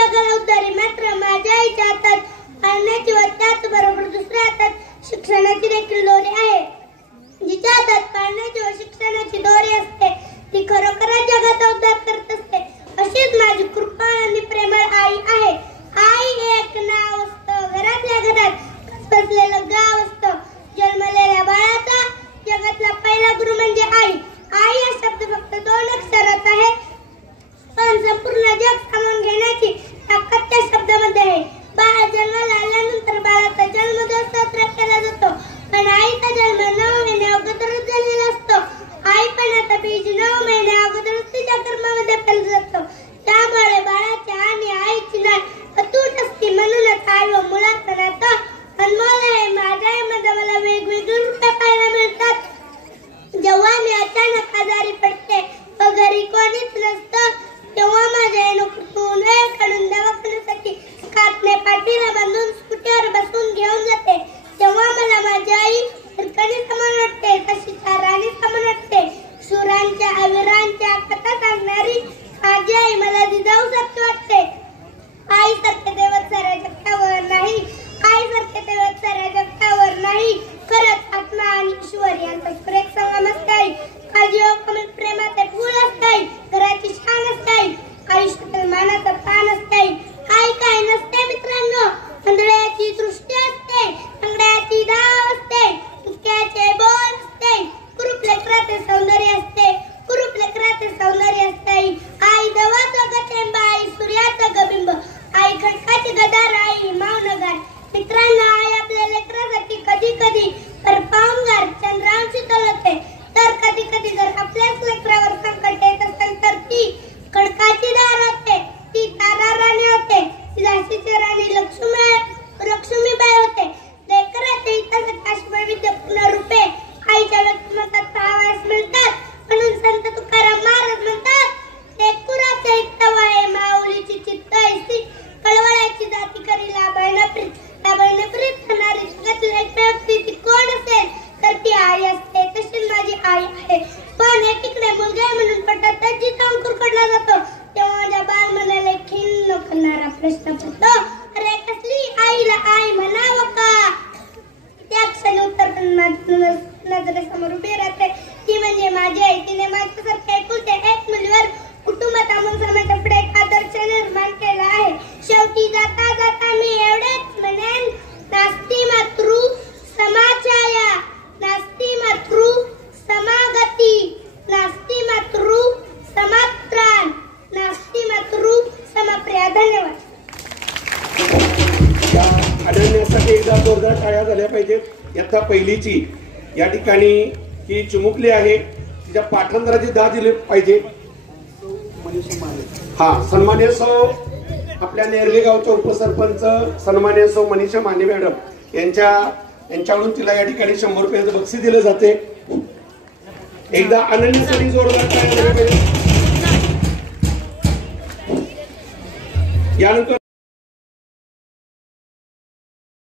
जगाला उद्धारी मात्र माझ्या आईच्या हातात पाळण्याची व त्याचबरोबर दुसऱ्या हातात शिक्षणाची देखील दोरी आहे. जिच्या हातात पाळण्याची व शिक्षणाची दोरी असते ती खरोखरच जगाचा उद्धार करत असते. अशीच माझी कृपाळ आणि प्रेमळ आई आहे. आई एक नाव असतं, घरातल्या घरात बसलेलं गाव असतं. जन्मलेल्या बाळाचा जगातला पहिला गुरु म्हणजे आई. आई हा शब्द फक्त 2 अक्षरात आहे, पण संपूर्ण जग सामावून घेण्याची ताकद त्या शब्दामध्ये आहे. बाळ जन्माला आल्यानंतर बाळाचा जन्मदिवस साजरा केला जातो, पण आईचा जन्म 9 महिने अगोदरच झालेला असतो. आईपणाचा बीज 9 महिने अगोदरच तिच्या गर्भामध्ये पेरलं जातं. त्यामुळे बाळाची आणि आईची नाळ अतूट असते. म्हणूनच आई व मुलाचं नातं अनमोल आहे. माझ्या आईमध्ये मला वेगवेगळे रूपे पाहायला मिळतात. जेव्हा मी अचानक आजारी पडते व घरी कोणीच नसतं तेव्हा माझ्या आईनं कुठून वेळ काढून दवाखान्यासाठी कातने पाठीला बांधून स्कूटीवर बसून घेऊन जाते. तेव्हा मला माझी आई हिरकणी समान वाटते, तशी राणी समान वाटते. सुरांच्या अविरांच्या कथा सांगणारी माझी आई मला जिजाऊसारखी वाटते. आईसारखे दैवत साऱ्या जगतावर नाही, आईसारखे दैवत साऱ्या जगतावर नाही. खरंच आत्मा आणि ईश्वर यांचा सुरेख संगम असते. आई काळजी व कमी प्रेमाचे फूल असते. घराची शान असते. आयुष्यातील मानाचं पान असते. आई काय नसते मित्रांनो, आंधळ्याची दृष्टी असते, अंगड्याची धाव असते, मुक्याचे बोल असते, कुरूप लेकराचे सौंदर्य असते, कुरूप लेकराचे सौंदर्य असते. आई दवाचं गथेंब, आई सूर्याचं गबिंब, आई खडकाची गदार, आई मौनगार. मित्रांनो, आई आपल्या लेकरासाठी कधी कधी परपावंगार चंद्रांशी तलते, तर कधी कधी जर आपल्याच लेकरावर संकट येत असेल तर ती खडकाची दार होते, ती तारा राणी होते, ती झाशीची राणी लक्ष्मीबाई होते. लेकराच्या हितासाठी अश्वविद्यपूर्ण रूपे आईच्या व्यक्तिमत्वात पाहावयास मिळतात. म्हणून संत तुकाराम महाराज म्हणतात, लेकराच्या हितवाये माऊलीची चित्त ऐसी, कळवळ्याची जाती करी लाभळण प्रीत. लाभळण प्रीत होणारी जगातील एकमेव व्यक्ती कोण असेल तर ती आई असते. तशीच माझी आई आहे. पण एकीकडे मुलगा म्हणून पटात जिचा अंकुर काढला जातो तेव्हा माझ्या बाल मनाला खिन्न करणारा प्रश्न पडतो, अरे कसली आईला आई म्हणावं का? त्या क्षणी उत्तर नजरेसमोर उभी राहते, ती म्हणजे माझी आई. तिने माझ्यासारख्या एकुलत्या एक मुलीवर कुटुंबात आमूल समाजापुढे एक आदर्श निर्माण केला आहे. शेवटी जाता जाता मी एवढेच म्हणेन, नास्ति मातृ समाचाया, नास्ति मातृ समागती, नास्ति मातृ समात्राण, नास्ति मातृ समप्रिया. धन्यवाद. या अनन्यासाठी एकदा जोरदार टाळ्या झाल्या पाहिजेत. इयत्ता पहिलीची या ठिकाणी ही चिमुकली आहे, तिच्या पाठांतराची दाद दिली पाहिजे. हा, सन्मान्य सौ आपल्या नेरले गावच्या उपसरपंच सन्मान्य सौ मनीषा माने मॅडम यांच्याकडून तिला या ठिकाणी 100 रुपयाचं बक्षीस दिलं जाते. एकदा अनन्यासाठी जोरदार टाळ्या झाल्या पाहिजे. यानंतर